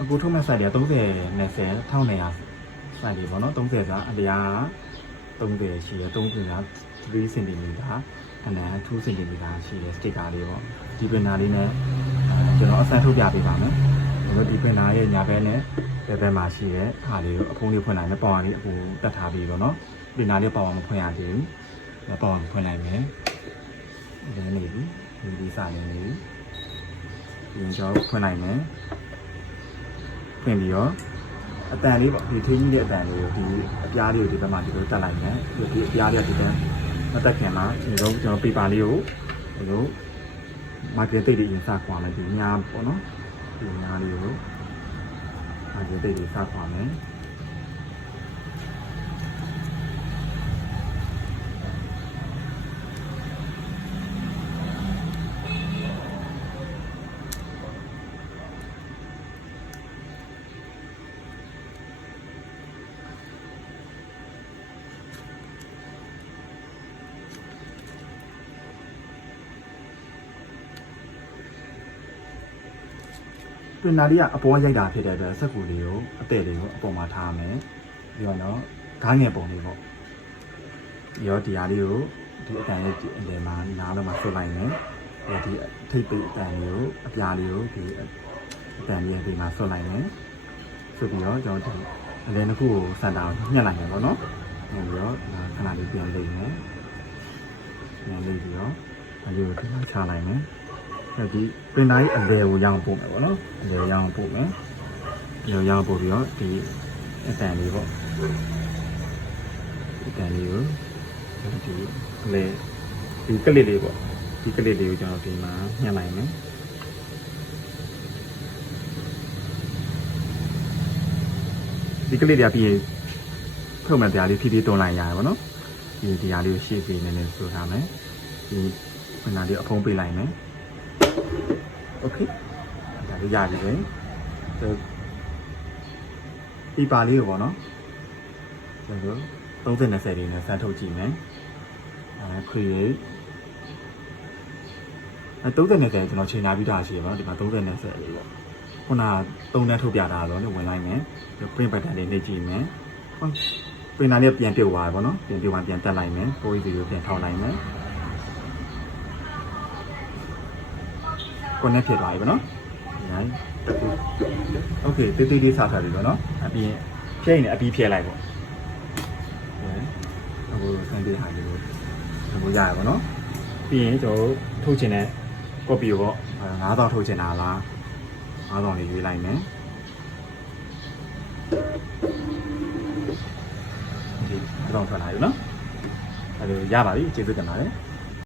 အခုထုတ်မဲ့ဆိုင်တွေက30 20ထောင်းနေရဆိုင်တွေပေါ့နော်30ကအတရား30ရှိတယ်30က3 cm အနံ2 cm ရှိတယ်စတစ်ကာလေးပေါ့ဒီပင်နာလေးနဲ့ကျွန်တော်အစမ်းထုတ်ပြပေးပါမယ်ဒီပင်နာရဲ့ညာဘက်နဲ့ဘက်မှာရှိတဲ့ခါလေးကိုအဖုံးလေးဖွင့်လိုက်မယ်ပေါင်လေးအပူတက်ထားပြီးတော့နော်ပင်နာလေးပေါင်မဖွင့်ရသေးဘူးပေါင်ဖွင့်လိုက်မယ်ဒီနေပြီဒီစာနေပြီဒီကြောဖွင့်လိုက်မယ်ဖွင့်ပြီးတော့အတန်လေးပေါ့ဒီထင်းကြီးတဲ့အတန်လေးကိုဒီအပြားလေးကိုဒီဘက်မှာဒီလိုတက်လိုက်မယ်ဒီအပြားလေးကဒီဘက်မတက်ခင်မှာဒီလိုကျွန်တော်ပေပါလေးကိုဒီလိုမာကင်တိတ်လေးရင်စခွာလိုက်ဒီညာပေါ့နော်ဒီညာလေးကိုမာကင်တိတ်လေးစခွာမယ်ပင်နာလေးကအပေါ်ရိုက်တာဖြစ်တဲ့အတွက်စက်ကူလေးကိုအတဲ့လေးကိုအပေါ်မှာထားမယ်ပြီးတော့ဂိုင်းငယ်ပုံလေးပေါ့ပြီးတော့ဒီဟာလေးကိုဒီအတန်လေးအလယ်မှာနားလုံးမှာဆွလိုက်မယ်ဒီထိပ်ပိတ်အတန်လေးကိုအပြားလေးကိုဒီအတန်လေးဒီမှာဆွလိုက်မယ်ဆွပြီးတော့ကျွန်တော်ဒီအလယ်တစ်ခုကိုစင်တာကိုညှက်လိုက်မယ်ပေါ့နော်ညှက်ပြီးတော့ခဏလေးပြန်လိမ့်မယ်ပြန်လိမ့်ပြီးတော့အလေးကိုဒီမှာချလိုက်မယ်ဒီပင်တိုင်းအလဲကိုရောင်းပို့မယ်ပေါ့နော်အလဲရောင်းပို့မယ်ဒီရောင်းပို့ပြီးတော့ဒီအတန်လေးပေါ့အတန်လေးကိုဒီအလဲဒီကလစ်လေးပေါ့ဒီကလစ်လေးကိုကျွန်တော်ဒီမှာညှက်လိုက်မယ်ဒီကလစ်တွေကပြီးထုတ်မဲ့တရားလေးဖြည်းဖြည်းတွန်းလိုက်ရတယ်ပေါ့နော်ဒီတရားလေးကိုရှေ့ပြေးနေနေဆိုထားမယ်ဒီပင်တိုင်းလေးအဖုံးပေးလိုက်မယ်โอเคဒါလေးရပြီပဲဒီပါလေးကိုပေါ့နော်ကျွန်တော်30 20လေးနဲ့စမ်းထုတ်ကြည့်မယ်create 30 20ကျွန်တော်ချိန်ထားပြီးသားရှိရပါတော့ဒီမှာ30 20လေးပေါ့ခုန3နဲ့ထုတ်ပြတာတော့ဝင်လိုက်မယ် print pattern လေးနှိပ်ကြည့်မယ်ဟုတ်ပင်နာလေးပြန်ပြုတ်သွားတယ်ပေါ့နော်ပြန်ပြုတ်မှပြန်တက်လိုက်မယ်ပိုးကြီးကိုပြန်ထောင်းလိုက်မယ်connect ဖြစ်သွားပြီပေါ့နော်။နိုင်။ Okay တေးသေးလေးစားထားပြီပေါ့နော်။အပြင်ဖြည့်နေအပြီးဖြည့်လိုက်ပေါ့။အခုစမ်းသေးဟာလေးကိုအခုရရပါတော့။ပြီးရင်ကျွန်တော်ထုတ်ချင်တဲ့ copy ကိုပေါ့9000ထုတ်ချင်တာလား9000လေးရွေးလိုက်မယ်။ဒီ9000ထွက်လာပြီနော်။အဲလိုရပါပြီကျေးဇူးတင်ပါတယ်။